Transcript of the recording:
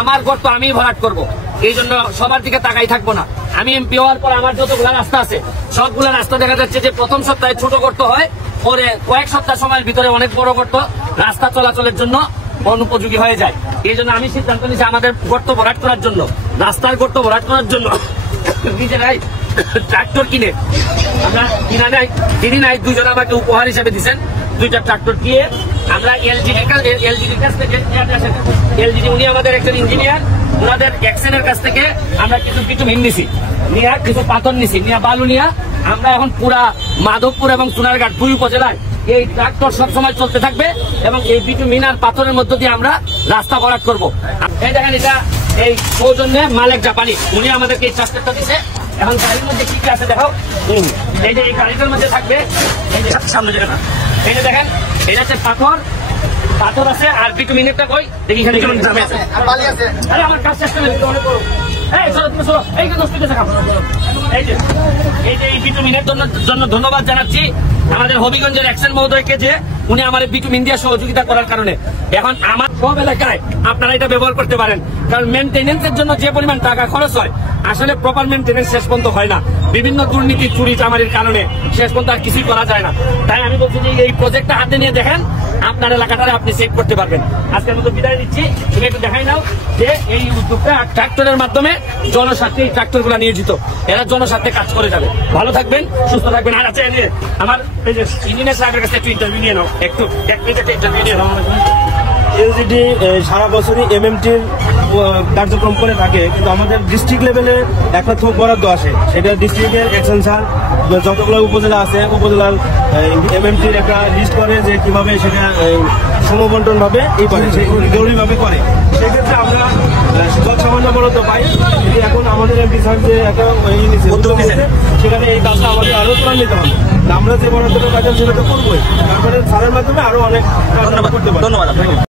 আমার গর্ত আমি ভরাট করব। এই জন্য সবার দিকে তাকাই থাকবো না। আমি এমপি হওয়ার পর আমার যতগুলো রাস্তা আছে সবগুলো রাস্তা দেখা যাচ্ছে যে প্রথম সপ্তাহে ছোট গর্ত হয়, পরে কয়েক সপ্তাহ সময়ের ভিতরে অনেক বড় গর্ত রাস্তা চলাচলের জন্য অনুপযোগী হয়ে যায়। এই জন্য আমি সিদ্ধান্ত নিয়েছি আমাদের গর্ত ভরাট করার জন্য, রাস্তার গর্ত ভরাট করার জন্য নিজেরাই ট্রাক্টর কিনে, আমরা কিনা নাই কিনি নাই, দুজন আমাকে উপহার হিসেবে দিচ্ছেন 2টা ট্রাক্টর দিয়ে আমরা এলজিডির কাছ থেকে, এলজিডি উনি আমাদের একজন ইঞ্জিনিয়ার, ওনাদের অ্যাকশনের কাছ থেকে আমরা কিছু ভিন নিছি, নিয়ে কিছু পাথর নিছি, নিয়ে বালু নিয়ে আমরা এখন পুরা মাধবপুর এবং সোনারঘাট 2 উপজেলায় এই ট্রাক্টর সবসময় চলতে থাকবে এবং এই বিটুমিন আর পাথরের মধ্য দিয়ে আমরা রাস্তা ভরাট করবো। এই দেখেন, এটা এই সৌজন্যে মালিক জাপানি, উনি আমাদেরকে এই ট্রাক্টরটা দিচ্ছে। এখন গাড়ির মধ্যে কি কি আছে দেখাও। এই যে এই গাড়িটার মধ্যে থাকবে, এই যে সামনে যেটা, এই যে দেখেন এটা হচ্ছে পাথর আছে আর বিটুমিনেরটা কই দেখি, এখানে জামে আছে, আরে আমার কাজ চেষ্টা নেই অনেক বড়। এই বিটুমিনের জন্য ধন্যবাদ জানাচ্ছি আমাদের হবিগঞ্জের অ্যাকশন মহোদয়কে, যে উনি আমার বিটুমিন দিয়ে সহযোগিতা করার কারণে এখন আমার সব এলাকায় আপনারা এটা ব্যবহার করতে পারেন। কারণ মেনটেন্যান্সের জন্য যে পরিমাণ টাকা খরচ হয়, আসলে প্রপার মেনটেন্যান্স শেষ পর্যন্ত হয় না, বিভিন্ন দুর্নীতি চুরি চামারির কারণে শেষ পর্যন্ত আর কিছুই করা যায় না। তাই আমি বলছি যে এই প্রজেক্টটা হাতে নিয়ে দেখেন, আপনার এলাকাটারে আপনি সেভ করতে পারবেন। আজকের মতো বিদায় নিচ্ছি। তুমি একটু দেখাই নাও যে এই উদ্যোগটা ট্রাক্টরের মাধ্যমে জনস্বার্থে এই ট্রাক্টর গুলা নিয়োজিত, এরা জনস্বার্থে কাজ করে যাবে। ভালো থাকবেন, সুস্থ থাকবেন। আর আছে আমার এই যে ইঞ্জিনিয়ার সাহেবের কাছে একটু ইন্টারভিউ নিয়ে নাও, একটু এক মিনিট একটা ইন্টারভিউ নিয়ে নাও। এলজিডি সারা বছরই এমএমটির কার্যক্রম করে থাকে, কিন্তু আমাদের ডিস্ট্রিক্ট লেভেলে একটা থোক বরাদ্দ আসে, সেটা ডিস্ট্রিক্টের অ্যাকশন স্যার যতগুলো উপজেলা আছে উপজেলার এমএমটির একটা লিস্ট করে যে কিভাবে সেটা সমবন্টন ভাবে এই করে, জরুরিভাবে করে। সেক্ষেত্রে আমরা সামান্য বরাদ্দ পাই। এখন আমাদের এমপি স্যার যে একটা সেখানে এই কাজটা আমাদের আরো ত্বরান্বিত হবে। আমরা যে বরাদ্দটা কাজ সেটা তো করবোই, তারপরে স্যারের মাধ্যমে আরো অনেক কাজ করতে পারি। ধন্যবাদ।